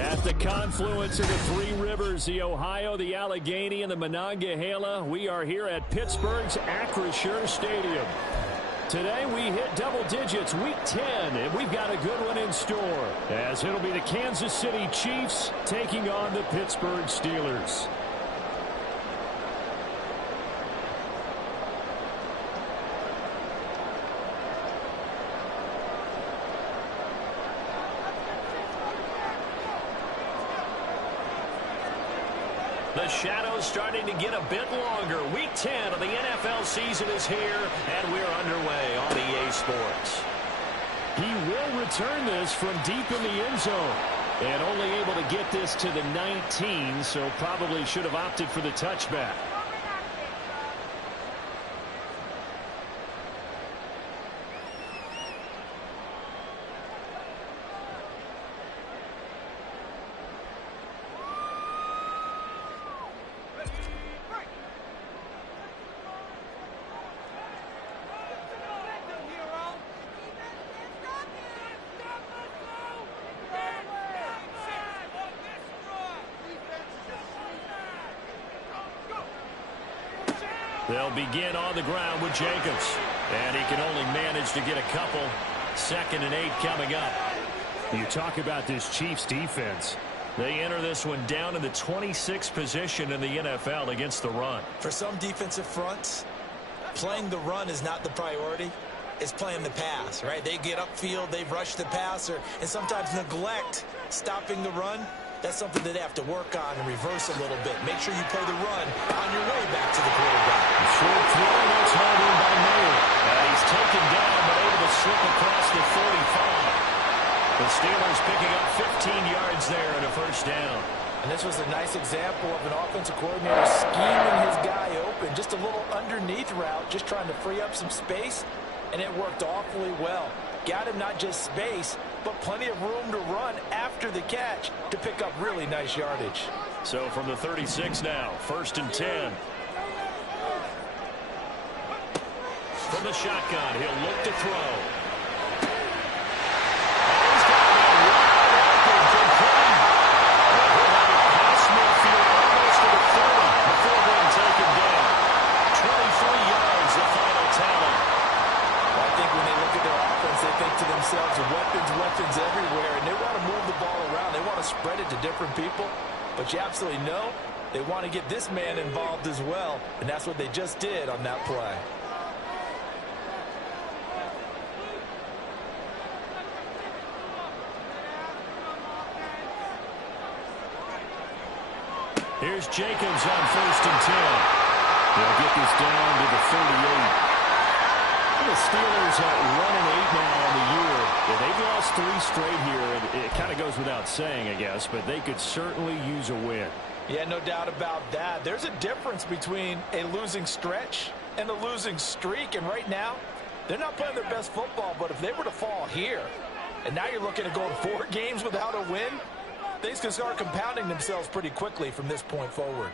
At the confluence of the three rivers, the Ohio, the Allegheny, and the Monongahela, we are here at Pittsburgh's Acrisure Stadium. Today we hit double digits, week 10, and we've got a good one in store, as it'll be the Kansas City Chiefs taking on the Pittsburgh Steelers. The shadow's starting to get a bit longer. Week 10 of the NFL season is here, and we're underway on EA Sports. He will return this from deep in the end zone, and only able to get this to the 19, so probably should have opted for the touchback. They'll begin on the ground with Jacobs. And he can only manage to get a couple. 2nd and 8 coming up. You talk about this Chiefs defense. They enter this one down in the 26th position in the NFL against the run. For some defensive fronts, playing the run is not the priority. It's playing the pass, right? They get upfield, they rush the passer, and sometimes neglect stopping the run. That's something that they have to work on and reverse a little bit. Make sure you play the run on your way back to the quarterback. Short throw, that's hard in by Mayer. He's taken down, but able to slip across the 45. The Steelers picking up 15 yards there and a first down. And this was a nice example of an offensive coordinator scheming his guy open. Just a little underneath route, just trying to free up some space, and it worked awfully well. Got him not just space, but plenty of room to run after the catch to pick up really nice yardage. So from the 36 now, 1st and 10. From the shotgun, he'll look to throw. And he's got it wide open for Green. He'll have it past midfield almost to the 40 before being taken down. 23 yards, the final tally. Well, I think when they look at their offense, they think to themselves, weapons everywhere, and they want to move the ball around. They want to spread it to different people, but you absolutely know they want to get this man involved as well, and that's what they just did on that play. Here's Jacobs on 1st and 10. They'll get this down to the 38. The Steelers are 1-8 now on the year. They've lost 3 straight here. It kind of goes without saying, I guess, but they could certainly use a win. Yeah, no doubt about that. There's a difference between a losing stretch and a losing streak, and right now, they're not playing their best football, but if they were to fall here, and now you're looking at going 4 games without a win, things can start compounding themselves pretty quickly from this point forward.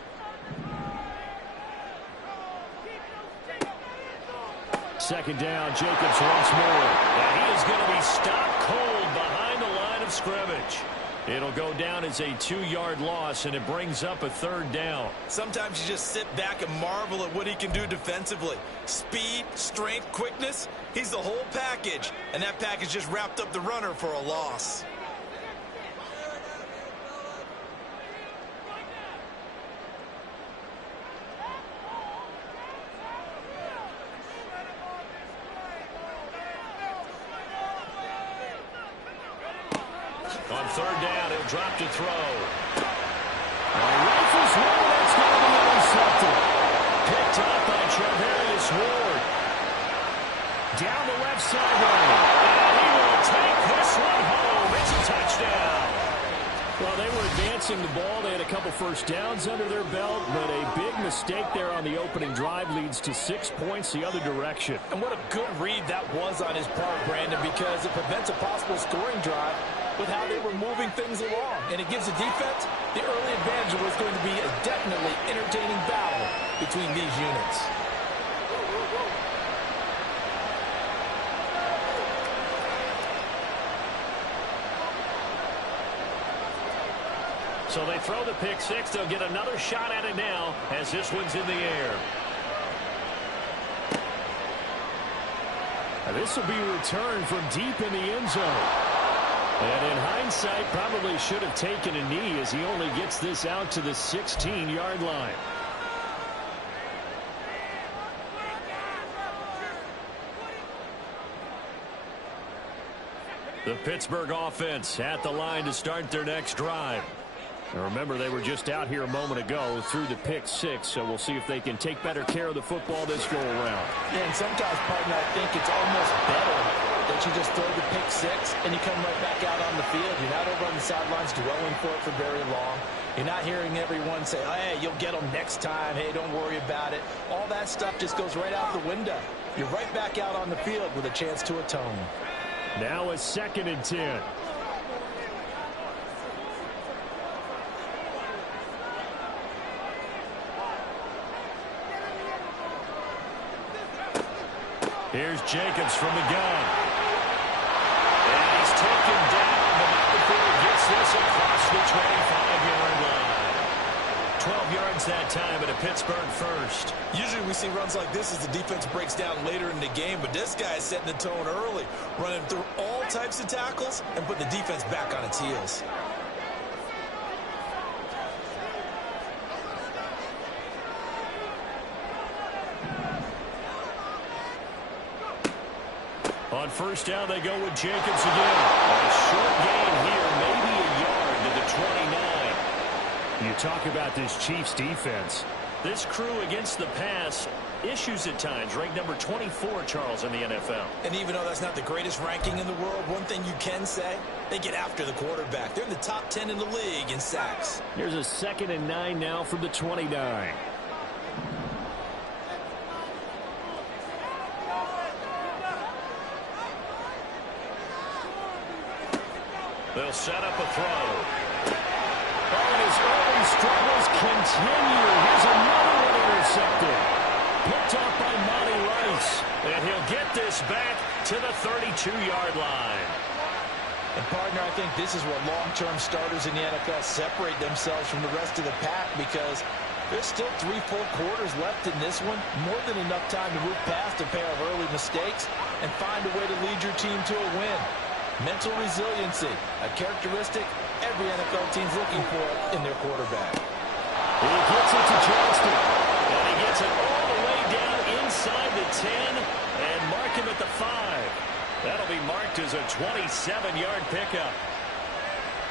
2nd down, Jacobs once more. And he is going to be stopped cold behind the line of scrimmage. It'll go down as a 2-yard loss, and it brings up a 3rd down. Sometimes you just sit back and marvel at what he can do defensively. Speed, strength, quickness, he's the whole package. And that package just wrapped up the runner for a loss. On 3rd down, he'll drop to throw. Rifles one, that's going to be intercepted. Picked up by Charvarius Ward. Down the left sideline. And he will take this one home. It's a touchdown. Well, they were advancing the ball. They had a couple first downs under their belt, but a big mistake there on the opening drive leads to 6 points the other direction. And what a good read that was on his part, Brandon, because it prevents a possible scoring drive with how they were moving things along. And it gives the defense the early advantage. Was going to be a definitely entertaining battle between these units. So they throw the pick six. They'll get another shot at it now as this one's in the air. This will be returned from deep in the end zone. And in hindsight, probably should have taken a knee as he only gets this out to the 16-yard line. The Pittsburgh offense at the line to start their next drive. And remember, they were just out here a moment ago through the pick six, so we'll see if they can take better care of the football this go-around. Yeah, and sometimes, partner, I think it's almost better that you just throw the pick six and you come right back out on the field. You're not over on the sidelines dwelling for it for very long. You're not hearing everyone say, oh, hey, you'll get them next time. Hey, don't worry about it. All that stuff just goes right out the window. You're right back out on the field with a chance to atone. Now a 2nd and 10. Here's Jacobs from the gun. And he's taken down, but not before he gets this across the 25-yard line. 12 yards that time at a Pittsburgh first. Usually we see runs like this as the defense breaks down later in the game, but this guy is setting the tone early, running through all types of tackles and putting the defense back on its heels. On first down, they go with Jacobs again. A short gain here, maybe a yard to the 29. You talk about this Chiefs defense. This crew against the pass, issues at times. Ranked number 24, Charles, in the NFL. And even though that's not the greatest ranking in the world, one thing you can say, they get after the quarterback. They're in the top 10 in the league in sacks. Here's a 2nd and 9 now from the 29. They'll set up a throw. Oh, and his early struggles continue. Here's another one intercepted. Picked off by Monty Rice. And he'll get this back to the 32-yard line. And, partner, I think this is where long-term starters in the NFL separate themselves from the rest of the pack because there's still 3 full quarters left in this one. More than enough time to move past a pair of early mistakes and find a way to lead your team to a win. Mental resiliency, a characteristic every NFL team's looking for in their quarterback. He gets it to Johnston, and he gets it all the way down inside the 10 and mark him at the 5. That'll be marked as a 27-yard pickup.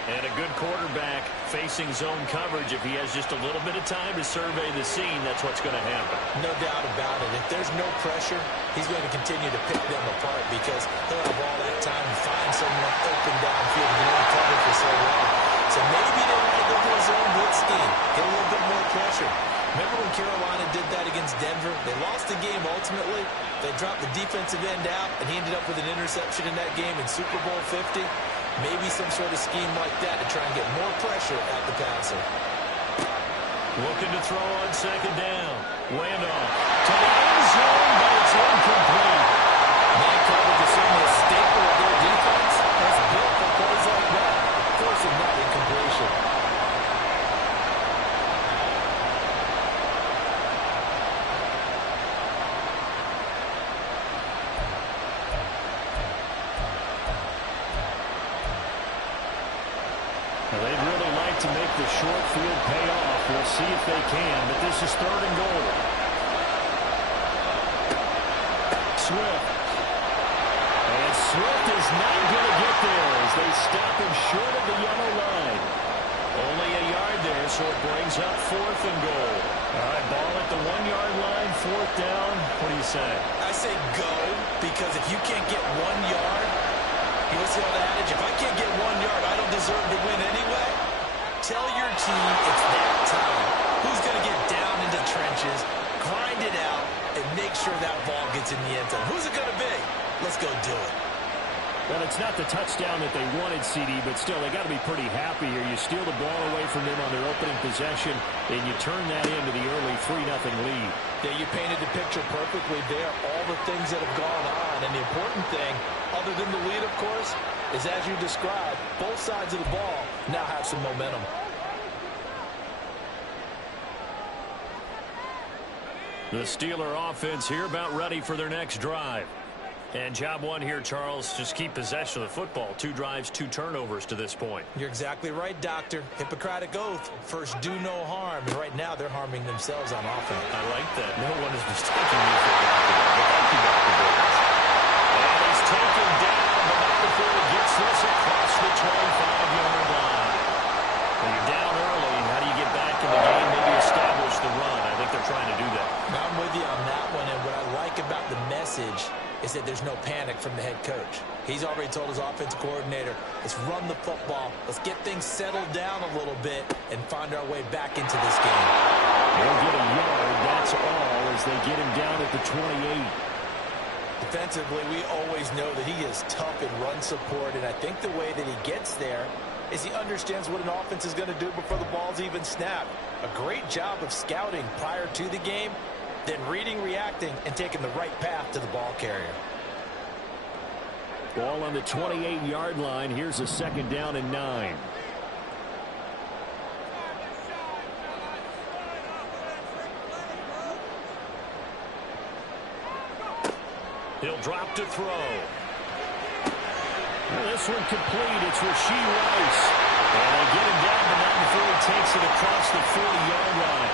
And a good quarterback facing zone coverage. If he has just a little bit of time to survey the scene, that's what's going to happen. No doubt about it. If there's no pressure, he's going to continue to pick them apart because he'll have all that time to find someone open downfield. He can only cover for so long. So maybe they want to go to a zone blitz scheme, get a little bit more pressure. Remember when Carolina did that against Denver? They lost the game ultimately. They dropped the defensive end out, and he ended up with an interception in that game in Super Bowl 50. Maybe some sort of scheme like that to try and get more pressure at the passer. Looking to throw on 2nd down. Handoff to the end zone, but it's incomplete. Man coverage is certainly a staple of their defense. That's built for plays like that, forcing that incompletion. They'd really like to make the short field pay off. We'll see if they can, but this is 3rd and goal. Swift. And Swift is not going to get there as they stop him short of the yellow line. Only a yard there, so it brings up 4th and goal. All right, ball at the 1-yard line, 4th down. What do you say? I say go, because if you can't get 1 yard, you listen to the adage, if I can't get 1 yard, I don't deserve to win anyway. Tell your team it's that time. Who's going to get down into the trenches, grind it out, and make sure that ball gets in the end zone? Who's it going to be? Let's go do it. Well, it's not the touchdown that they wanted, CD, but still, they got to be pretty happy here. You steal the ball away from them on their opening possession, and you turn that into the early 3-0 lead. Yeah, you painted the picture perfectly there. All the things that have gone on, and the important thing, other than the lead, of course, is as you described, both sides of the ball now have some momentum. The Steeler offense here about ready for their next drive. And job one here, Charles, just keep possession of the football. 2 drives, 2 turnovers to this point. You're exactly right, Doctor. Hippocratic oath. First, do no harm. And right now, they're harming themselves on offense. I like that. No one is mistaking you for that. And he's taken down, but not before he gets this across the 25-yard line. When you're down early, how do you get back in the game, maybe establish the run? I think they're trying to do that. I'm with you on that one, and what I like about the message is that there's no panic from the head coach. He's already told his offensive coordinator, let's run the football, let's get things settled down a little bit and find our way back into this game. They'll get a yard, that's all, as they get him down at the 28. Defensively, we always know that he is tough in run support, and I think the way that he gets there is he understands what an offense is going to do before the ball's even snapped. A great job of scouting prior to the game, then reading, reacting, and taking the right path to the ball carrier. Ball on the 28-yard line. Here's a 2nd down and 9. He'll drop to throw. Well, this one complete. It's Rashee Rice. And they get him down, but not before he takes it across the 40-yard line.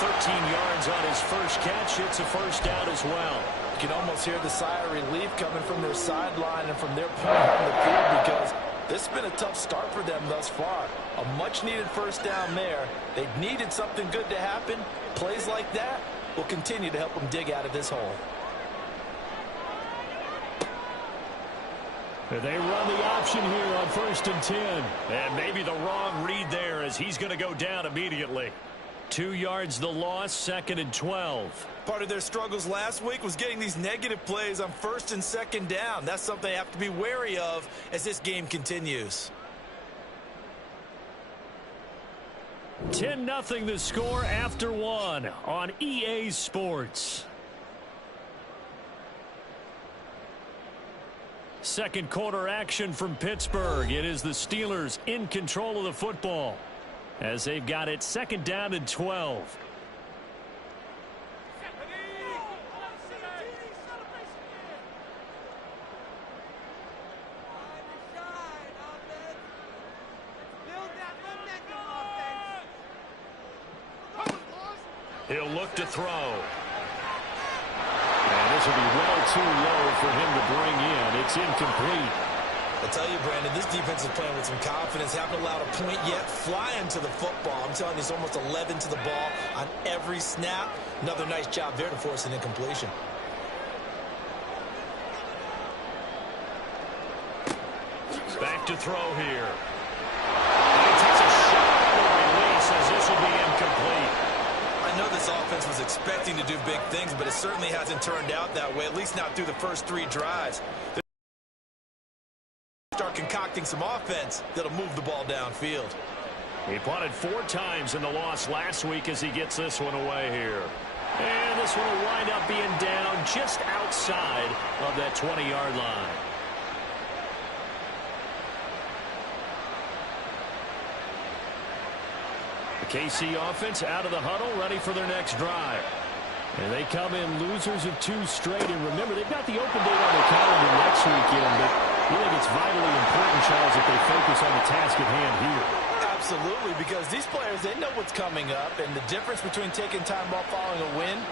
13 yards on his first catch. It's a first down as well. You can almost hear the sigh of relief coming from their sideline and from their point on the field, because this has been a tough start for them thus far. A much-needed first down there. They needed something good to happen. Plays like that will continue to help them dig out of this hole. They run the option here on 1st and 10. And maybe the wrong read there, as he's going to go down immediately. 2 yards the loss, 2nd and 12. Part of their struggles last week was getting these negative plays on 1st and 2nd down. That's something they have to be wary of as this game continues. 10-0 the score after 1 on EA Sports. Second quarter action from Pittsburgh. It is the Steelers in control of the football as they've got it 2nd down and 12. He'll look to throw. And this will be well too low for him to bring in. It's incomplete. I'll tell you, Brandon, this defense is playing with some confidence. Haven't allowed a point yet. Flying to the football. I'm telling you, it's almost 11 to the ball on every snap. Another nice job there to force an incompletion. Back to throw here. And he takes a shot on the release as this will be incomplete. I know this offense was expecting to do big things, but it certainly hasn't turned out that way, at least not through the first 3 drives. Start concocting some offense that'll move the ball downfield. He punted 4 times in the loss last week as he gets this one away here. And this one will wind up being down just outside of that 20-yard line. The KC offense out of the huddle, ready for their next drive. And they come in losers of 2 straight. And remember, they've got the open date on their calendar next weekend, but I think it's vitally important, Charles, that they focus on the task at hand here. Absolutely, because these players, they know what's coming up, and the difference between taking time off following a win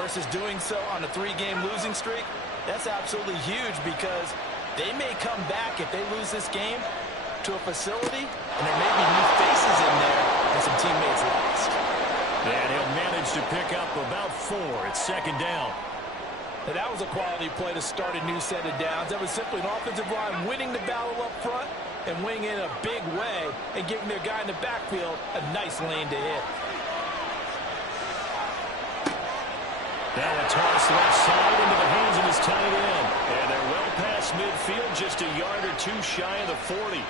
versus doing so on a 3-game losing streak, that's absolutely huge, because they may come back if they lose this game to a facility, and there may be new faces in there and some teammates lost. And he'll manage to pick up about 4. It's 2nd down. And that was a quality play to start a new set of downs. That was simply an offensive line winning the battle up front and winning in a big way and giving their guy in the backfield a nice lane to hit. Now a toss left side into the hands of his tight end. And they're well past midfield, just a yard or 2 shy of the 40.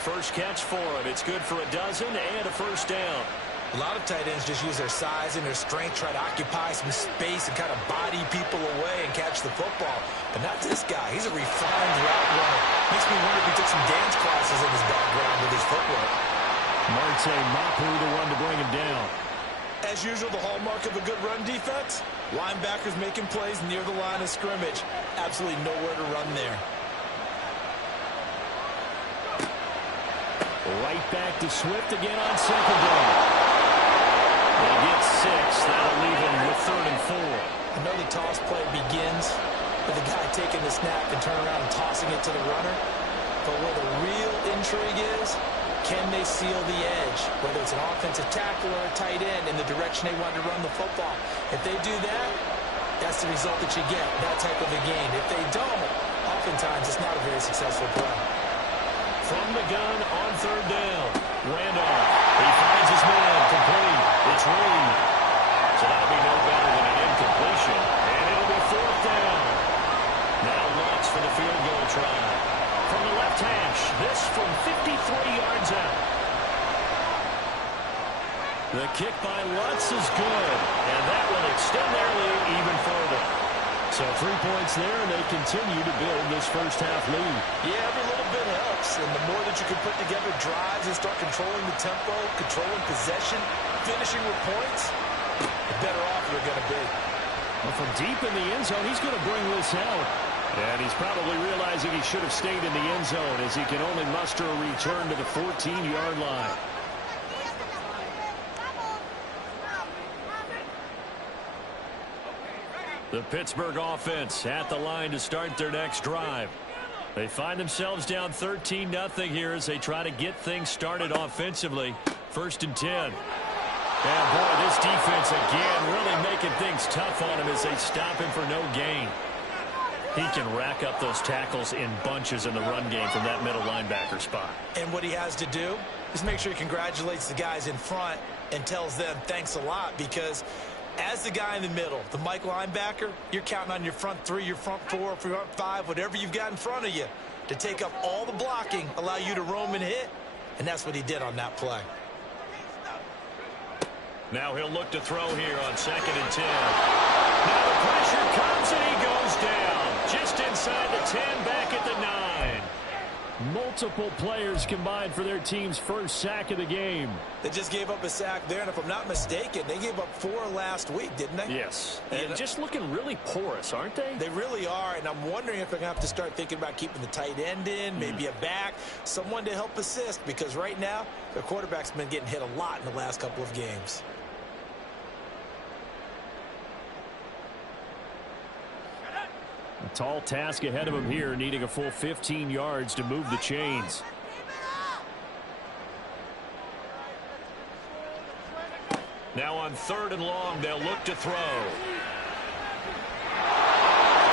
First catch for him. It's good for a dozen and a first down. A lot of tight ends just use their size and their strength, try to occupy some space and kind of body people away and catch the football. But not this guy. He's a refined route runner. Makes me wonder if he took some dance classes in his background with his footwork. Marte Mapu, the one to bring him down. As usual, the hallmark of a good run defense, linebackers making plays near the line of scrimmage. Absolutely nowhere to run there. Right back to Swift again on second down. They get 6. That'll leave him with 3rd and 4. I know the toss play begins with the guy taking the snap and turning around and tossing it to the runner. But where the real intrigue is, can they seal the edge? Whether it's an offensive tackle or a tight end in the direction they want to run the football. If they do that, that's the result that you get, that type of a game. If they don't, oftentimes it's not a very successful play. From the gun on 3rd down. Randolph. He finds his man. Complete. It's Reed. So that'll be no better than an incompletion. And it'll be 4th down. Now Lutz for the field goal try. From the left hash. This from 53 yards out. The kick by Lutz is good. And that will extend their lead even further. So 3 points there, and they continue to build this first half lead. Yeah, every little bit helps. And the more that you can put together drives and start controlling the tempo, controlling possession, finishing with points, the better off you're going to be. Well, from deep in the end zone, he's going to bring this out. And he's probably realizing he should have stayed in the end zone as he can only muster a return to the 14-yard line. The Pittsburgh offense at the line to start their next drive. They find themselves down 13-0 here as they try to get things started offensively. 1st and 10. And boy, this defense again really making things tough on him as they stop him for no gain. He can rack up those tackles in bunches in the run game from that middle linebacker spot. And what he has to do is make sure he congratulates the guys in front and tells them thanks a lot, because as the guy in the middle, the Mike linebacker, you're counting on your front 3, your front 4, front 5, whatever you've got in front of you to take up all the blocking, allow you to roam and hit, and that's what he did on that play. Now he'll look to throw here on 2nd and 10. Now the pressure comes and he goes down. Just inside the 10, back at the 9. Multiple players combined for their team's first sack of the game. They just gave up a sack there, and if I'm not mistaken, they gave up 4 last week, didn't they? Yes. And just looking really porous, aren't they? They really are, and I'm wondering if they're going to have to start thinking about keeping the tight end in, maybe a back, someone to help assist, because right now, their quarterback's been getting hit a lot in the last couple of games. A tall task ahead of him here, needing a full 15 yards to move the chains. Now on 3rd and long, they'll look to throw.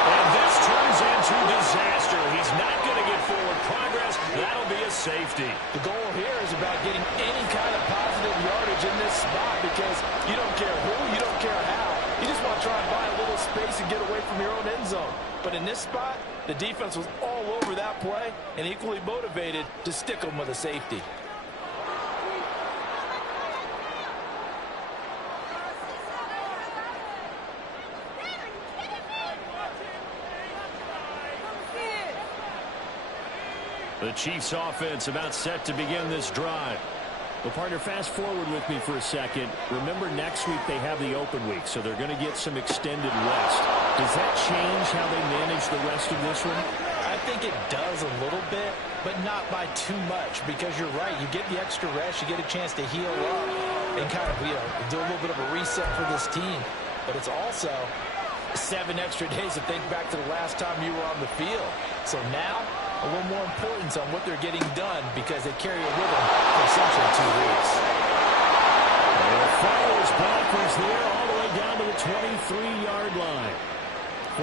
And this turns into disaster. He's not going to get forward progress. That'll be a safety. The goal here is about getting any kind of positive yardage in this spot, because you don't care who, you don't care how. You just want to try and buy a little space and get away from your own end zone. But in this spot, the defense was all over that play and equally motivated to stick them with a safety. The Chiefs offense about set to begin this drive. Well, partner, fast forward with me for a second. Remember, next week they have the open week, so they're going to get some extended rest. Does that change how they manage the rest of this one? I think it does a little bit, but not by too much, because you're right. You get the extra rest, you get a chance to heal up and kind of, do a little bit of a reset for this team. But it's also 7 extra days to think back to the last time you were on the field. So now, a little more importance on what they're getting done, because they carry it with them for essentially 2 weeks. And the fires backwards there all the way down to the 23-yard line.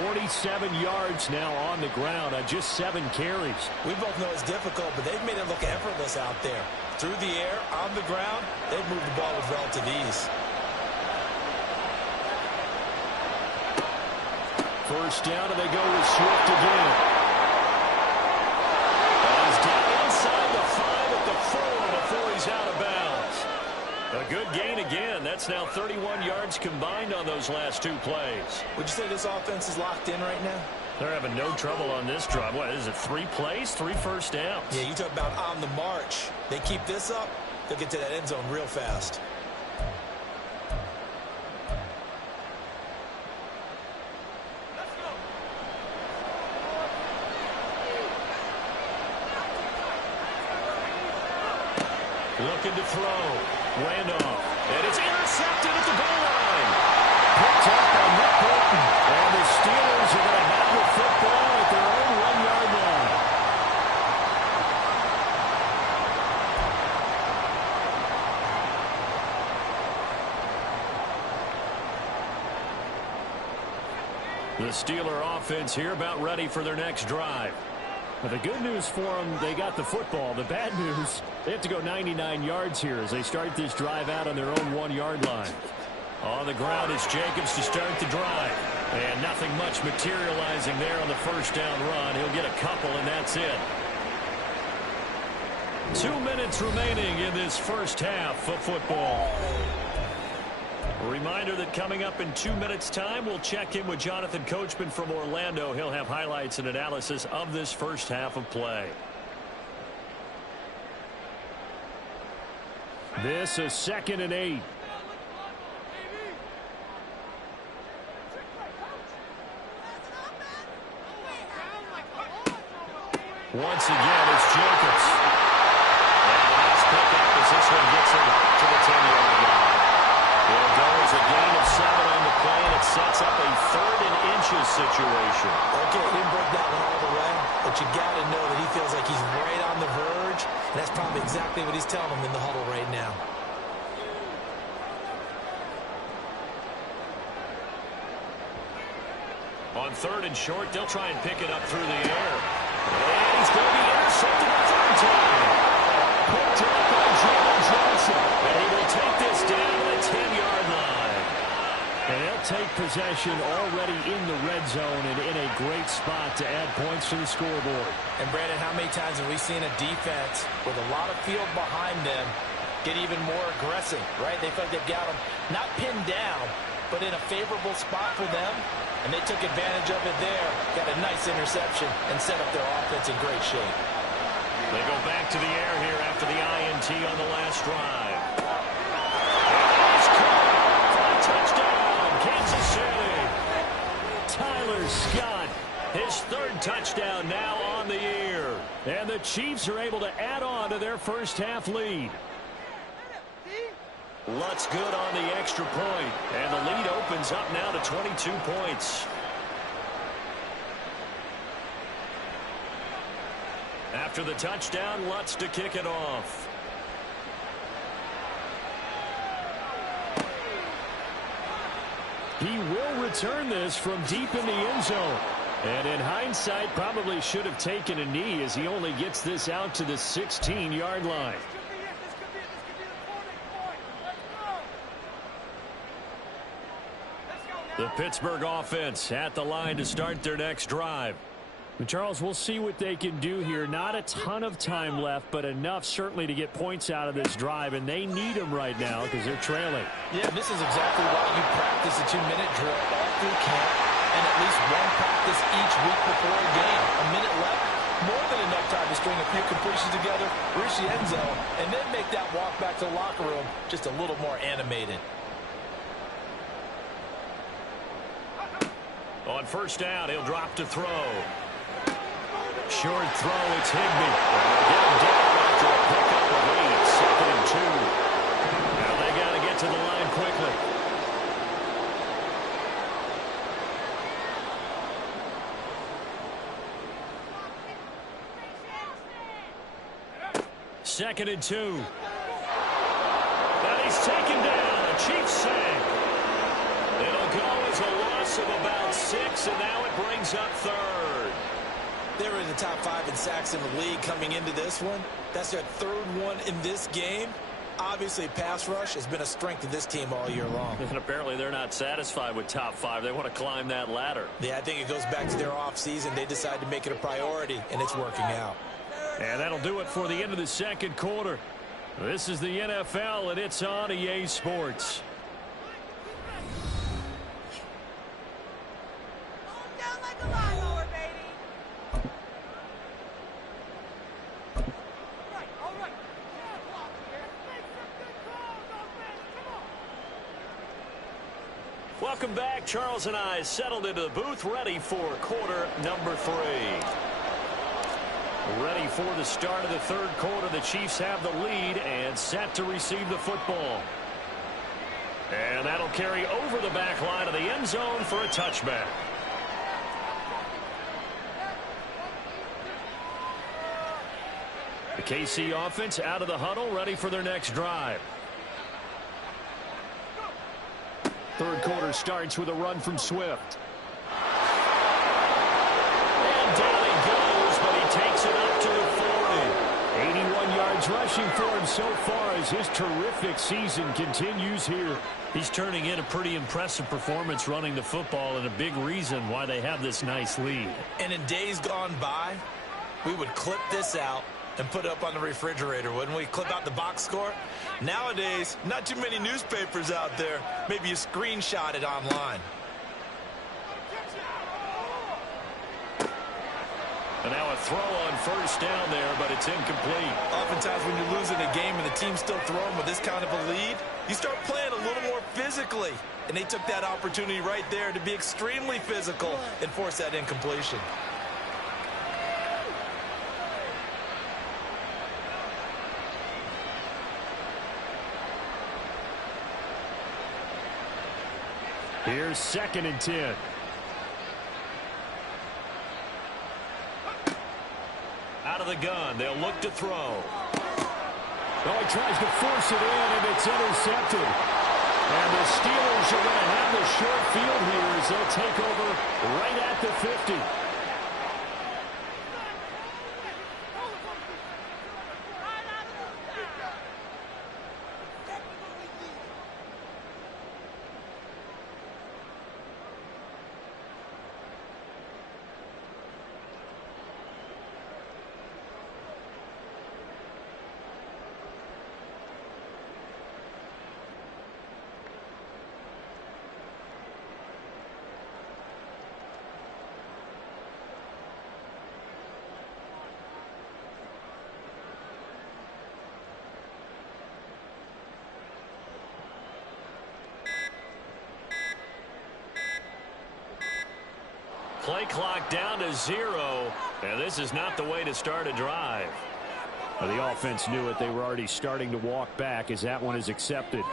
47 yards now on the ground on just 7 carries. We both know it's difficult, but they've made it look effortless out there. Through the air, on the ground, they've moved the ball with relative ease. First down, and they go with Swift again. Out of bounds. A good gain again. That's now 31 yards combined on those last 2 plays. Would you say this offense is locked in right now? They're having no trouble on this drive. What is it, 3 plays, 3 first downs? Yeah, you talk about on the march. They keep this up, they'll get to that end zone real fast. Looking to throw. Randolph. And it's intercepted at the goal line. Picked up by Nick Bolton. And the Steelers are going to have the football at their own 1-yard line. The Steeler offense here about ready for their next drive. But the good news for them, they got the football. The bad news, they have to go 99 yards here as they start this drive out on their own 1-yard line. On the ground is Jacobs to start the drive. And nothing much materializing there on the first down run. He'll get a couple, and that's it. 2 minutes remaining in this first half of football. A reminder that coming up in 2 minutes' time, we'll check in with Jonathan Coachman from Orlando. He'll have highlights and analysis of this first half of play. This is 2nd and 8. Once again, it's Jacobs. And a nice pickup as this one gets him to the 10-yard line. It'll go as a gain of 7 on the play, and it sets up a 3rd and inches situation. Okay, he didn't break that one all the way, but you got to know that he feels like he's right on the verge, and that's probably exactly what he's telling them in the huddle right now. On 3rd and short, they'll try and pick it up through the air. And he's going to be intercepted a 3rd time. Picked up by Jalen Johnson. And he will take this down to the 10-yard line. And they'll take possession already in the red zone and in a great spot to add points to the scoreboard. And, Brandon, how many times have we seen a defense with a lot of field behind them get even more aggressive, right? They feel like they've got them not pinned down, but in a favorable spot for them. And they took advantage of it there. Got a nice interception and set up their offense in great shape. They go back to the air here after the INT on the last drive. He's caught for a touchdown, Kansas City. Tyler Scott, his 3rd touchdown now on the year. And the Chiefs are able to add on to their first half lead. Lutz good on the extra point, and the lead opens up now to 22 points. After the touchdown, Lutz to kick it off. He will return this from deep in the end zone. And in hindsight, probably should have taken a knee as he only gets this out to the 16-yard line. The Pittsburgh offense at the line to start their next drive. And Charles, we'll see what they can do here. Not a ton of time left, but enough certainly to get points out of this drive, and they need them right now because they're trailing. Yeah, this is exactly why you practice a 2-minute drill all through camp and at least one practice each week before a game. A minute left, more than enough time to string a few completions together, reach the end zone, and then make that walk back to the locker room just a little more animated. On first down, he'll drop to throw. Short throw, it's Higbee. Get him down after a pickup of 8, 2nd and 2. Now they got to get to the line quickly. Second and 2. And he's taken down. A Chiefs sack. It'll go as a loss of about 6, and now it brings up 3rd. They were in the top 5 in sacks in the league coming into this one. That's their 3rd one in this game. Obviously, pass rush has been a strength of this team all year long. And apparently they're not satisfied with top 5. They want to climb that ladder. Yeah, I think it goes back to their offseason. They decided to make it a priority, and it's working out. And that'll do it for the end of the second quarter. This is the NFL, and it's on EA Sports. Welcome back. Charles and I settled into the booth, ready for quarter number 3. Ready for the start of the third quarter. The Chiefs have the lead and set to receive the football. And that'll carry over the back line of the end zone for a touchback. The KC offense out of the huddle, ready for their next drive. Third quarter starts with a run from Swift. And down he goes, but he takes it up to the 40. 81 yards rushing for him so far as his terrific season continues here. He's turning in a pretty impressive performance running the football, and a big reason why they have this nice lead. And in days gone by, we would clip this out and put it up on the refrigerator, wouldn't we? Clip out the box score. Nowadays, not too many newspapers out there. Maybe you screenshot it online. And now a throw on first down there, but it's incomplete. Oftentimes when you're losing a game and the team's still throwing with this kind of a lead, you start playing a little more physically. And they took that opportunity right there to be extremely physical and force that incompletion. Here's 2nd and 10. Out of the gun, they'll look to throw. Oh, he tries to force it in, and it's intercepted. And the Steelers are going to have the short field here as they'll take over right at the 50. Play clock down to 0, and this is not the way to start a drive. Well, the offense knew it. They were already starting to walk back as that one is accepted.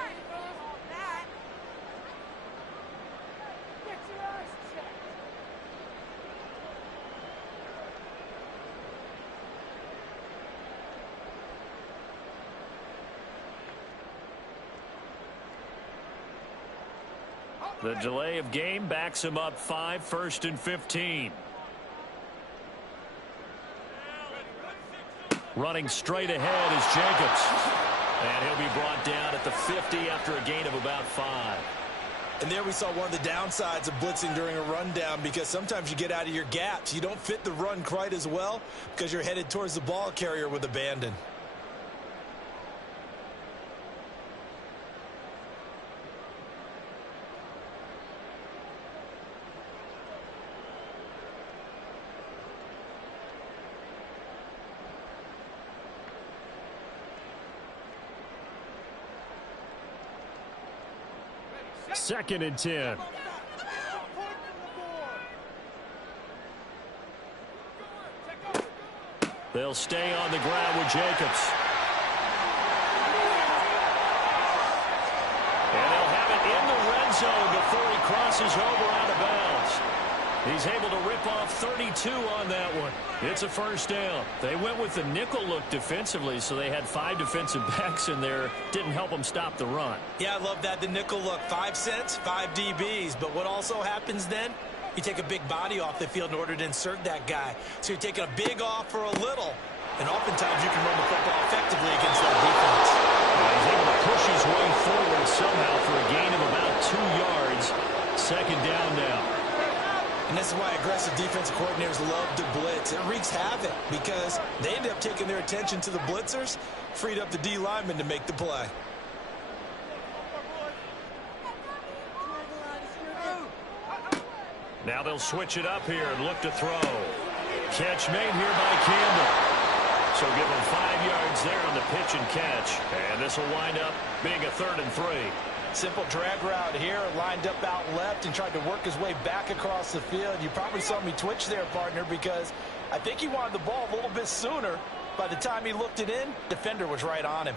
The delay of game backs him up 5, 1st and 15. Running straight ahead is Jacobs. And he'll be brought down at the 50 after a gain of about 5. And there we saw one of the downsides of blitzing during a rundown, because sometimes you get out of your gaps. You don't fit the run quite as well because you're headed towards the ball carrier with abandon. Second and 10. They'll stay on the ground with Jacobs. And they'll have it in the red zone before he crosses over out of bounds. He's able to rip off 32 on that one. It's a first down. They went with the nickel look defensively, so they had 5 defensive backs in there. Didn't help them stop the run. Yeah, I love that. The nickel look, 5 cents, 5 DBs. But what also happens then? You take a big body off the field in order to insert that guy. So you're taking a big off for a little. And oftentimes you can run the football effectively against that defense. He's able to push his way forward somehow for a gain of about 2 yards. Second down now. And this is why aggressive defensive coordinators love to blitz. It wreaks havoc because they end up taking their attention to the blitzers, freed up the D lineman to make the play. Now they'll switch it up here and look to throw. Catch made here by Campbell. So give him 5 yards there on the pitch and catch. And this will wind up being a 3rd and 3. Simple drag route here, lined up out left and tried to work his way back across the field. You probably saw me twitch there, partner, because I think he wanted the ball a little bit sooner. By the time he looked it in, defender was right on him.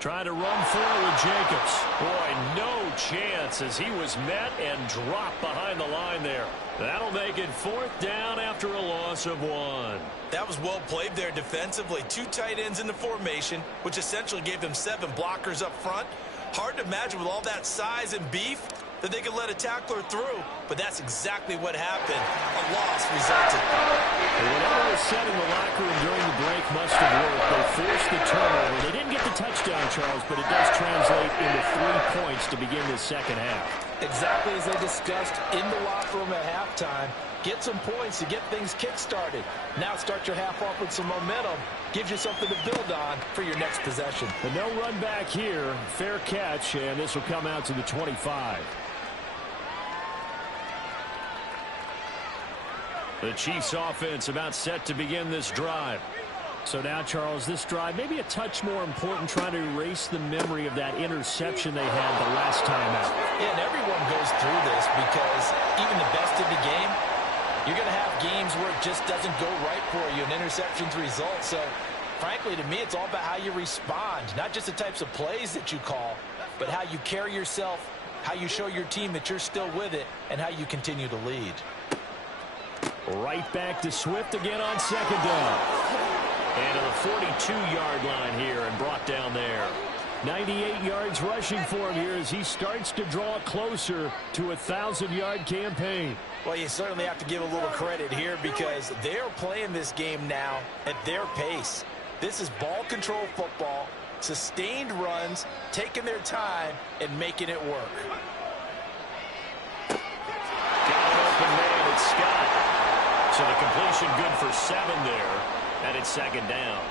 Trying to run for it with Jacobs. Boy, no chance as he was met and dropped behind the line there. That'll make it 4th down after a loss of 1. That was well played there defensively. 2 tight ends in the formation, which essentially gave them 7 blockers up front. Hard to imagine with all that size and beef that they could let a tackler through, but that's exactly what happened. A loss resulted. Whatever was said in the locker room during the break must have worked. They forced the turnover. They didn't get the touchdown, Charles, but it does translate into 3 points to begin the second half. Exactly as they discussed in the locker room at halftime. Get some points to get things kick-started. Now start your half off with some momentum. Gives you something to build on for your next possession. But no run back here. Fair catch, and this will come out to the 25. The Chiefs offense about set to begin this drive. So now, Charles, this drive maybe a touch more important, trying to erase the memory of that interception they had the last time out. Yeah, and everyone goes through this because even the best in the game, you're going to have games where it just doesn't go right for you, and interceptions result. So, frankly, to me, it's all about how you respond, not just the types of plays that you call, but how you carry yourself, how you show your team that you're still with it, and how you continue to lead. Right back to Swift again on 2nd down. And to the 42-yard line here and brought down there. 98 yards rushing for him here as he starts to draw closer to a 1,000-yard campaign. Well, you certainly have to give a little credit here because they're playing this game now at their pace. This is ball control football, sustained runs, taking their time, and making it work. Got an open man, it's Scott. So the completion good for 7 there, and it's 2nd down.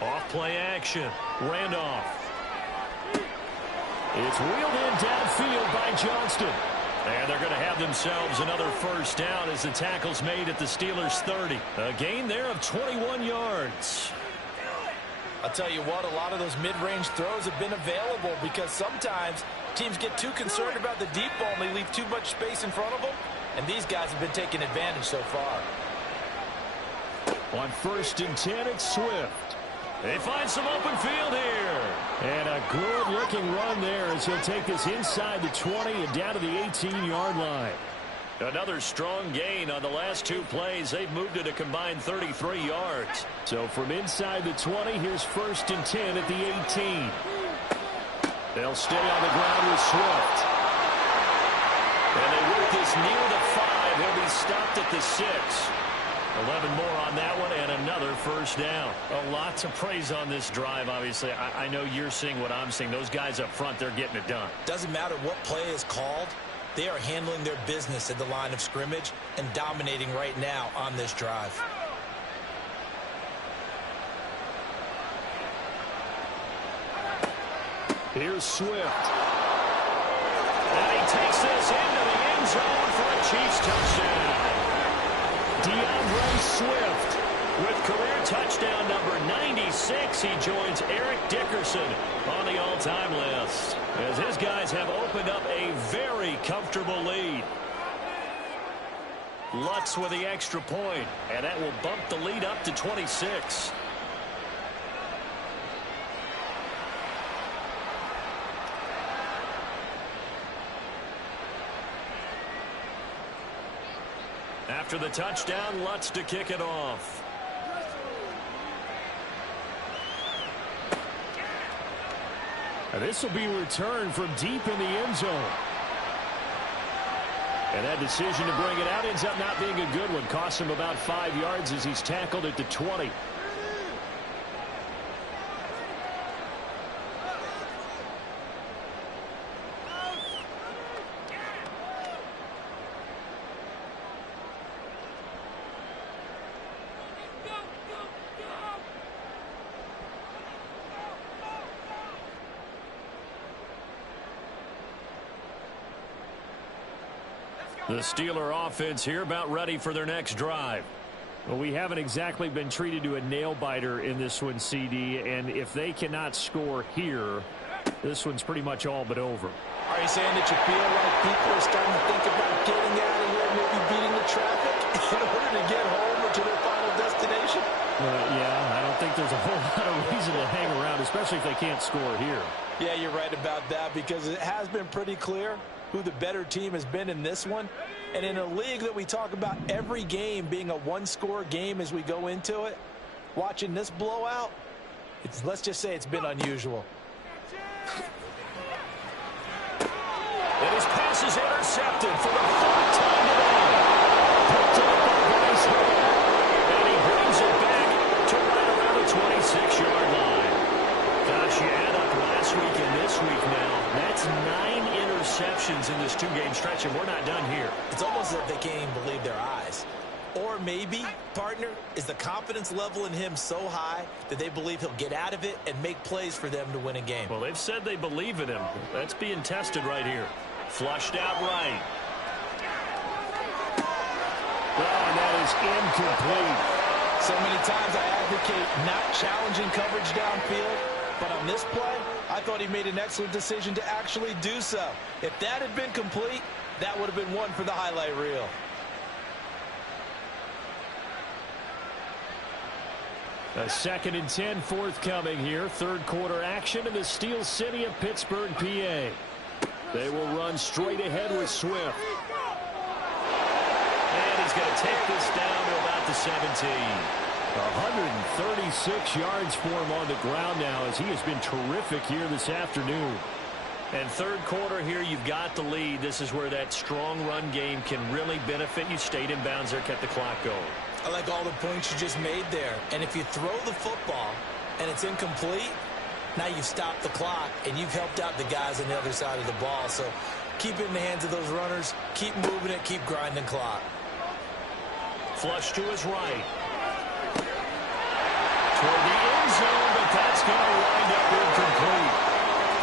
Off play action. Randolph. It's wheeled in downfield by Johnston. And they're going to have themselves another 1st down as the tackle's made at the Steelers' 30. A gain there of 21 yards. I'll tell you what, a lot of those mid-range throws have been available because sometimes teams get too concerned about the deep ball and they leave too much space in front of them. And these guys have been taking advantage so far. On 1st and 10, it's Swift. They find some open field here. And a good-looking run there as he'll take this inside the 20 and down to the 18-yard line. Another strong gain on the last 2 plays. They've moved it a combined 33 yards. So from inside the 20, here's 1st and 10 at the 18. They'll stay on the ground with Swift. And they work this near the 5. He'll be stopped at the 6. 11 more on that one and another 1st down. A lot to praise on this drive, obviously. I know you're seeing what I'm seeing. Those guys up front, they're getting it done. Doesn't matter what play is called. They are handling their business at the line of scrimmage and dominating right now on this drive. Here's Swift. And he takes this into the end zone for a Chiefs touchdown. DeAndre Swift with career touchdown number 96. He joins Eric Dickerson on the all-time list as his guys have opened up a very comfortable lead. Lutz with the extra point, and that will bump the lead up to 26. After the touchdown, Lutz to kick it off. And this will be returned from deep in the end zone. And that decision to bring it out ends up not being a good one. Costs him about 5 yards as he's tackled at the 20. The Steeler offense here about ready for their next drive. Well, we haven't exactly been treated to a nail-biter in this one, CD, and if they cannot score here, this one's pretty much all but over. Are you saying that you feel like people are starting to think about getting out of here, maybe beating the traffic in order to get home or to their final destination? Yeah, I don't think there's a whole lot of reason to hang around, especially if they can't score here. Yeah, you're right about that because it has been pretty clear who the better team has been in this one. And in a league that we talk about every game being a one-score game as we go into it, watching this blowout, let's just say it's been unusual. And his pass is intercepted for the fourth time today. Picked up by Bryce Hall. And he brings it back to right around the 26-yard line. Gosh, you add up last week and this week now. That's 9 interceptions in this two-game stretch, and we're not done here. It's almost as if they can't even believe their eyes. Or maybe, partner, is the confidence level in him so high that they believe he'll get out of it and make plays for them to win a game. Well, they've said they believe in him. That's being tested right here. Flushed out right. Oh, and that is incomplete. So many times I advocate not challenging coverage downfield, but on this play, I thought he made an excellent decision to actually do so. If that had been complete, that would have been one for the highlight reel. A 2nd and 10 forthcoming here. Third quarter action in the Steel City of Pittsburgh, PA. They will run straight ahead with Swift. And he's going to take this down to about the 17. 136 yards for him on the ground now as he has been terrific here this afternoon. And third quarter here, you've got the lead. This is where that strong run game can really benefit you. Stayed in bounds there, kept the clock going. I like all the points you just made there. And if you throw the football and it's incomplete, now you've stopped the clock and you've helped out the guys on the other side of the ball. So keep it in the hands of those runners. Keep moving it. Keep grinding clock. Flush to his right. Toward the end zone, but that's going to wind up incomplete.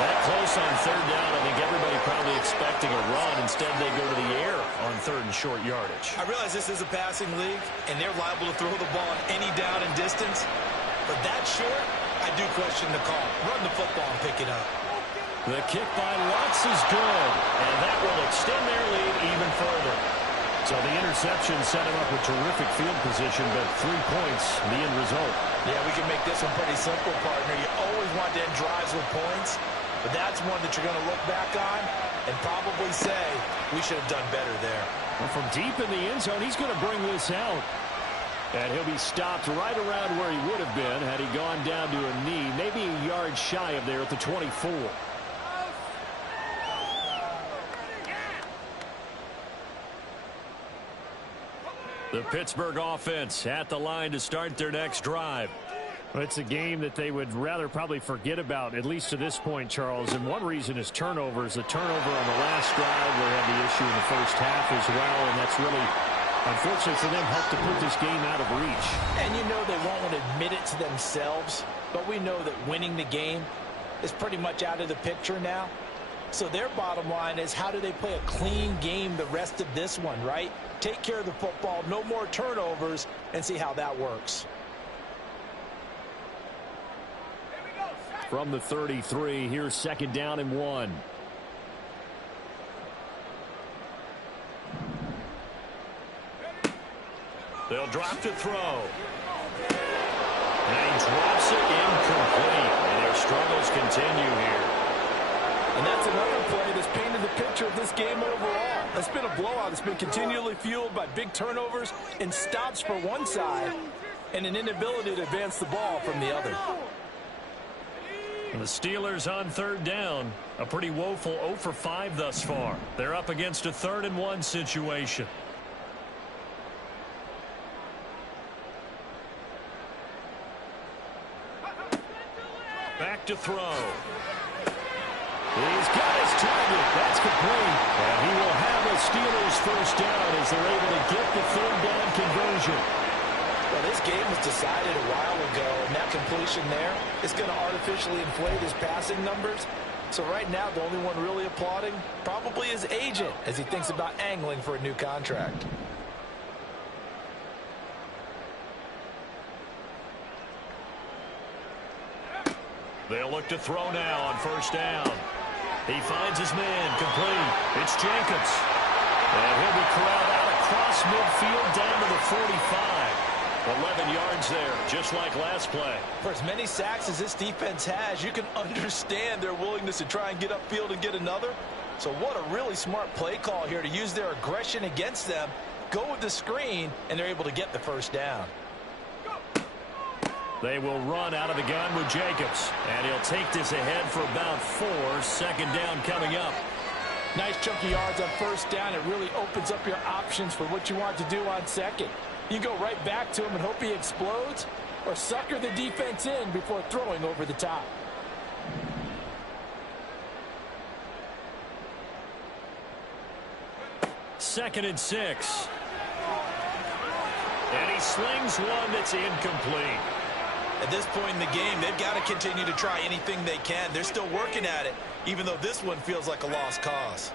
That close on third down, I think everybody probably expecting a run. Instead, they go to the air on third and short yardage. I realize this is a passing league, and they're liable to throw the ball on any down and distance. But that short, I do question the call. Run the football and pick it up. The kick by Lutz is good, and that will extend their lead even further. So the interception set him up with terrific field position, but 3 points, the end result. Yeah, we can make this one pretty simple, partner. You always want to end drives with points, but that's one that you're going to look back on and probably say, we should have done better there. Well, from deep in the end zone, he's going to bring this out. And he'll be stopped right around where he would have been had he gone down to a knee, maybe a yard shy of there at the 24. The Pittsburgh offense at the line to start their next drive. Well, it's a game that they would rather probably forget about, at least to this point, Charles. And one reason is turnovers. A turnover on the last drive. They had the issue in the first half as well, and that's really, unfortunately for them, helped to put this game out of reach. And you know they won't admit it to themselves, but we know that winning the game is pretty much out of the picture now. So their bottom line is, how do they play a clean game the rest of this one, right? Take care of the football, no more turnovers, and see how that works. From the 33, here's 2nd down and 1. They'll drop to throw. And he drops it incomplete. And their struggles continue here. And that's another play that's painted the picture of this game overall. It's been a blowout. It's been continually fueled by big turnovers and stops for one side and an inability to advance the ball from the other. And the Steelers on third down. A pretty woeful 0 for 5 thus far. They're up against a 3rd and 1 situation. Back to throw. He's got his target. That's complete. And he will have a Steelers first down as they're able to get the 3rd down conversion. Well, this game was decided a while ago, and that completion there is going to artificially inflate his passing numbers. So right now, the only one really applauding probably his agent as he thinks about angling for a new contract. They'll look to throw now on first down. He finds his man complete. It's Jacobs. And he'll be corralled out across midfield down to the 45. 11 yards there, just like last play. For as many sacks as this defense has, you can understand their willingness to try and get upfield and get another. So what a really smart play call here to use their aggression against them, go with the screen, and they're able to get the first down. They will run out of the gun with Jacobs, and he'll take this ahead for about 4. Second down coming up. Nice chunky yards on first down. It really opens up your options for what you want to do on second. You go right back to him and hope he explodes, or sucker the defense in before throwing over the top. Second and 6. And he slings one that's incomplete. At this point in the game, they've got to continue to try anything they can. They're still working at it, even though this one feels like a lost cause.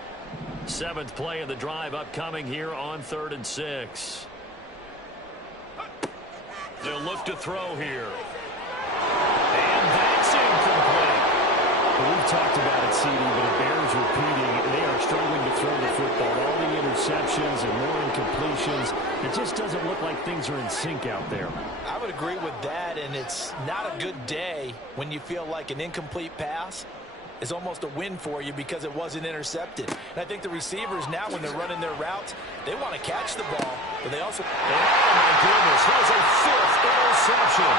7th play of the drive upcoming here on 3rd and 6. They'll look to throw here. And that's incomplete. We've talked about it, CD, but it bears repeating. They are struggling to throw the football. All the interceptions and more incompletions. It just doesn't look like things are in sync out there. I would agree with that, and it's not a good day when you feel like an incomplete pass is almost a win for you because it wasn't intercepted. And I think the receivers now, when they're running their routes, they want to catch the ball, but they also... Oh, my goodness. Here's a 5th interception.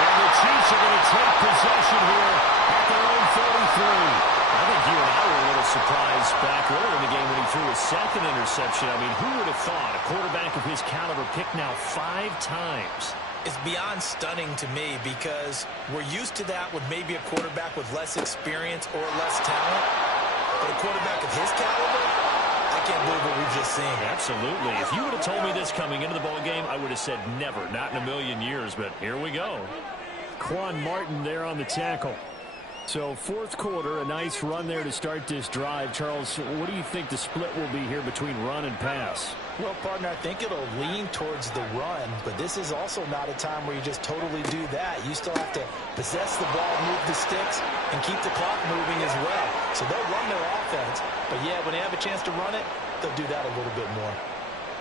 And the Chiefs are going to take possession here at their own 33. I think you and I were a little surprised back earlier in the game when he threw his 2nd interception. I mean, who would have thought a quarterback of his caliber picked now 5 times? It's beyond stunning to me because we're used to that with maybe a quarterback with less experience or less talent. But a quarterback of his caliber, I can't believe what we've just seen. Absolutely. If you would have told me this coming into the ballgame, I would have said never, not in a million years. But here we go. Quan Martin there on the tackle. So 4th quarter, a nice run there to start this drive. Charles, what do you think the split will be here between run and pass? Well, partner, I think it'll lean towards the run, but this is also not a time where you just totally do that. You still have to possess the ball, move the sticks, and keep the clock moving as well. So they'll run their offense, but yeah, when they have a chance to run it, they'll do that a little bit more.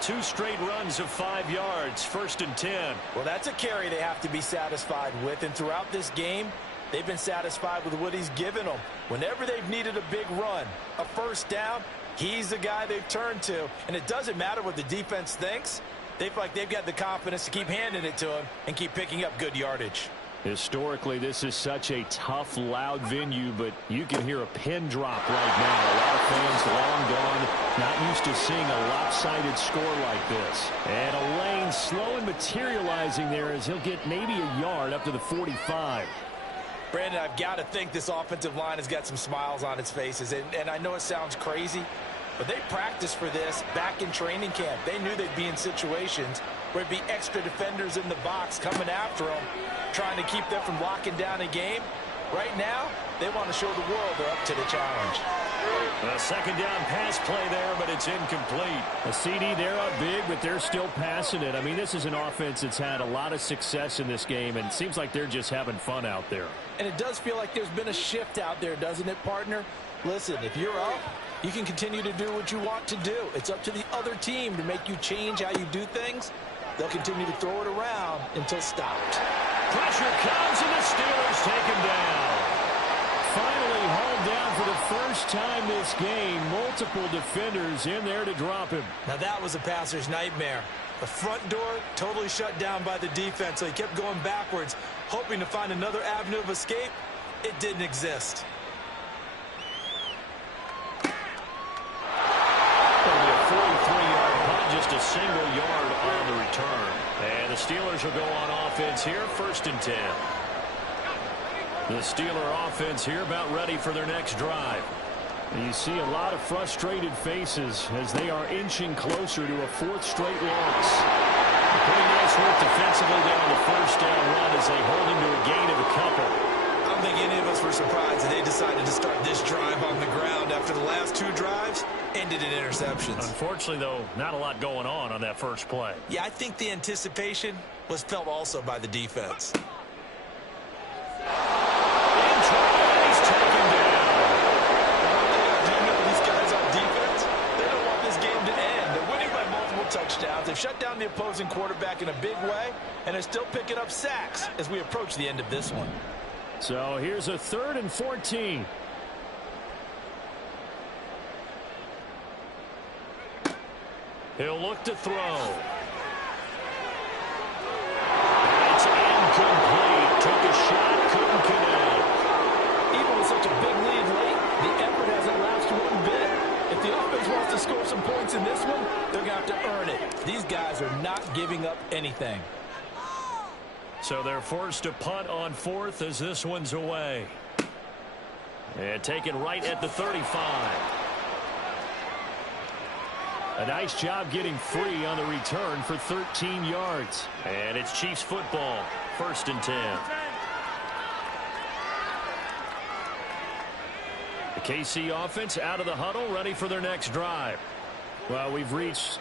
2 straight runs of 5 yards, 1st and 10. Well, that's a carry they have to be satisfied with, and throughout this game, they've been satisfied with what he's given them. Whenever they've needed a big run, a first down, he's the guy they've turned to. And it doesn't matter what the defense thinks. They feel like they've got the confidence to keep handing it to him and keep picking up good yardage. Historically, this is such a tough, loud venue, but you can hear a pin drop right now. A lot of fans long gone, not used to seeing a lopsided score like this. And a lane slow and materializing there as he'll get maybe a yard up to the 45. Brandon, I've got to think this offensive line has got some smiles on its faces. And I know it sounds crazy, but they practiced for this back in training camp. They knew they'd be in situations where it'd be extra defenders in the box coming after them, trying to keep them from locking down a game. Right now, they want to show the world they're up to the challenge. A 2nd down pass play there, but it's incomplete. A CD, they're up big, but they're still passing it. I mean, this is an offense that's had a lot of success in this game, and it seems like they're just having fun out there. And it does feel like there's been a shift out there, doesn't it, partner? Listen, if you're up, you can continue to do what you want to do. It's up to the other team to make you change how you do things. They'll continue to throw it around until stopped. Pressure comes, and the Steelers take him down. Finally hauled down for the first time this game. Multiple defenders in there to drop him. Now that was a passer's nightmare. The front door totally shut down by the defense, so he kept going backwards, hoping to find another avenue of escape. It didn't exist. It'll be a 43-yard punt, just a single yard on the return. And the Steelers will go on offense here, 1st and 10. The Steeler offense here about ready for their next drive. And you see a lot of frustrated faces as they are inching closer to a 4th straight loss. Pretty nice work defensively there on the first down run as they hold him to a gain of a couple. I'm don't think any of us were surprised that they decided to start this drive on the ground after the last 2 drives ended in interceptions. Unfortunately, though, not a lot going on that first play. Yeah, I think the anticipation was felt also by the defense. He's taken down. Do you know these guys on defense? They don't want this game to end. They're winning by multiple touchdowns. They've shut down the opposing quarterback in a big way, and they're still picking up sacks as we approach the end of this one. So here's a 3rd and 14. He'll look to throw. It's incomplete. Took a shot, couldn't connect. Even with such a big lead late, the effort hasn't lasted one bit. If the offense wants to score some points in this one, they're going to have to earn it. These guys are not giving up anything. So they're forced to punt on 4th as this one's away. And taken right at the 35. A nice job getting free on the return for 13 yards. And it's Chiefs football, 1st and 10. The KC offense out of the huddle, ready for their next drive. Well, we've reached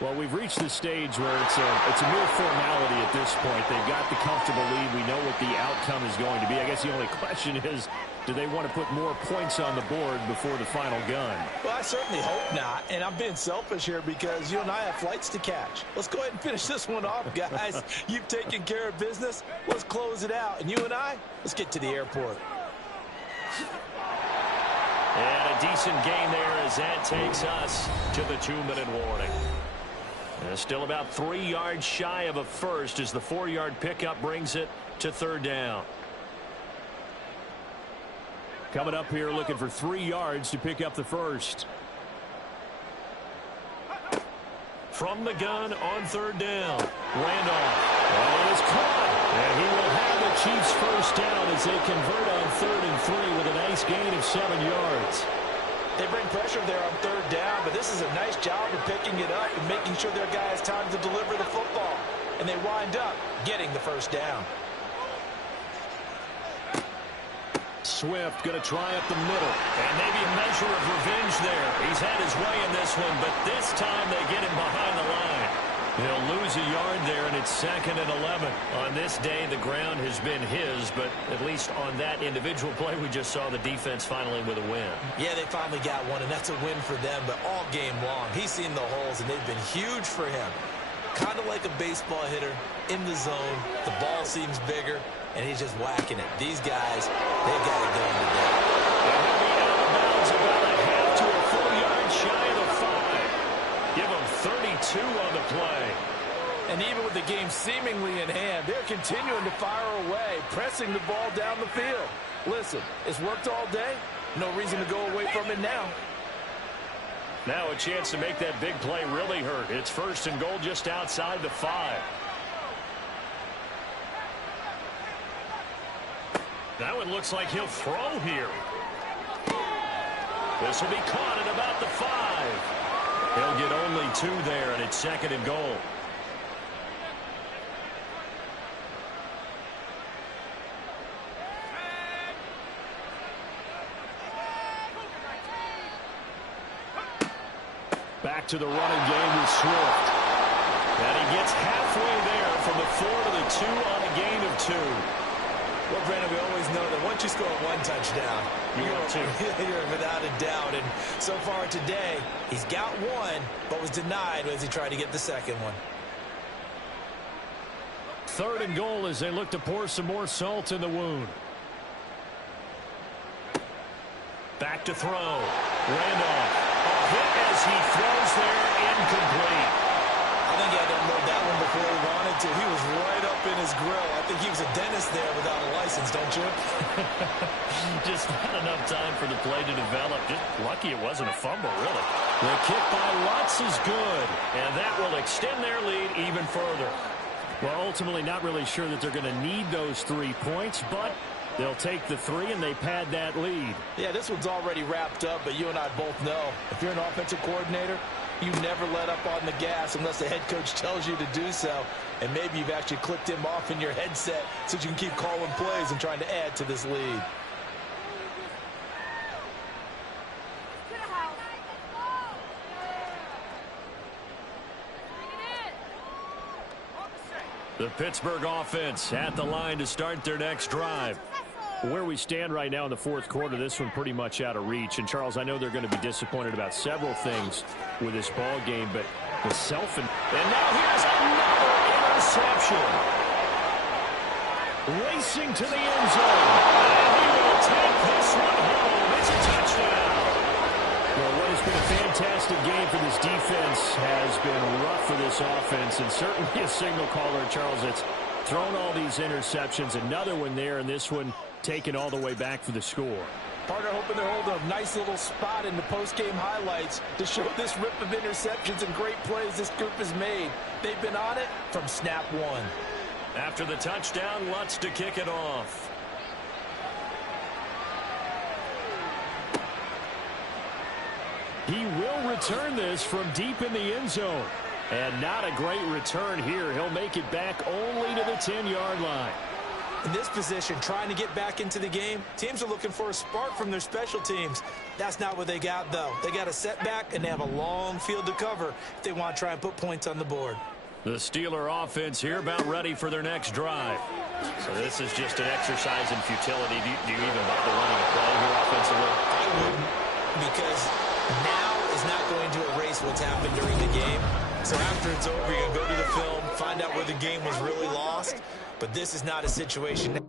the stage where it's a mere formality at this point. They've got the comfortable lead. We know what the outcome is going to be. I guess the only question is, do they want to put more points on the board before the final gun? Well, I certainly hope not. And I'm being selfish here because you and I have flights to catch. Let's go ahead and finish this one off, guys. You've taken care of business. Let's close it out. And you and I, let's get to the airport. And a decent gain there as that takes us to the 2-minute warning. Still about 3 yards shy of a first as the 4-yard pickup brings it to 3rd down. Coming up here looking for 3 yards to pick up the first. From the gun on 3rd down. Randolph. Well, it is caught. And he will have the Chiefs first down as they convert on 3rd and 3 with a nice gain of 7 yards. They bring pressure there on 3rd down, but this is a nice job of picking it up and making sure their guy has time to deliver the football. And they wind up getting the first down. Swift going to try up the middle. And maybe a measure of revenge there. He's had his way in this one, but this time they get him behind the line. He'll lose a yard there, and it's 2nd and 11. On this day, the ground has been his, but at least on that individual play, we just saw the defense finally with a win. Yeah, they finally got one, and that's a win for them, but all game long, he's seen the holes, and they've been huge for him. Kind of like a baseball hitter in the zone. The ball seems bigger, and he's just whacking it. These guys, they've got it going today. And he'll be out of bounds about a half to a full yard shy of the 5. Give him 32 on the play. And even with the game seemingly in hand, they're continuing to fire away, pressing the ball down the field. Listen, it's worked all day. No reason to go away from it now. Now a chance to make that big play really hurt. It's 1st and goal just outside the 5. That one looks like he'll throw here. This will be caught at about the 5. He'll get only 2 there, and it's 2nd and goal. Back to the running game with Swift. And he gets halfway there from the 4 to the 2 on a gain of 2. Well, Brandon, we always know that once you score 1 touchdown, you're without a doubt. And so far today, he's got 1, but was denied as he tried to get the second one. 3rd and goal as they look to pour some more salt in the wound. Back to throw. Randolph. A hit as he throws there, incomplete. I think he had to unload that one before he wanted to. He was right up in his grill. I think he was a dentist there without a license, don't you? Just not enough time for the play to develop. Just lucky it wasn't a fumble, really. The kick by Lutz is good, and that will extend their lead even further. Well, ultimately not really sure that they're going to need those 3 points, but they'll take the 3 and they pad that lead. Yeah, this one's already wrapped up, but you and I both know if you're an offensive coordinator, You never let up on the gas unless the head coach tells you to do so. And maybe you've actually clicked him off in your headset so you can keep calling plays and trying to add to this lead. The Pittsburgh offense at the line to start their next drive. Where we stand right now in the fourth quarter, this one pretty much out of reach. And, Charles, I know they're going to be disappointed about several things with this ball game, but the and now here's another interception. Racing to the end zone. And he will take this one home. It's a touchdown. Well, what has been a fantastic game for this defense has been rough for this offense, and certainly a signal caller, Charles, that's thrown all these interceptions. Another one there, and this one taken all the way back for the score. Partner hoping they're holding a nice little spot in the post-game highlights to show this rip of interceptions and great plays this group has made. They've been on it from snap one. After the touchdown, Lutz to kick it off. He will return this from deep in the end zone. And not a great return here. He'll make it back only to the 10-yard line. In this position, trying to get back into the game, teams are looking for a spark from their special teams. That's not what they got, though. They got a setback, and they have a long field to cover if they want to try and put points on the board. The Steeler offense here about ready for their next drive. So this is just an exercise in futility. Do you even bother running a play here offensively? I wouldn't, because now is not going to erase what's happened during the game. So after it's over, you're going to go to the film, find out where the game was really lost. But this is not a situation.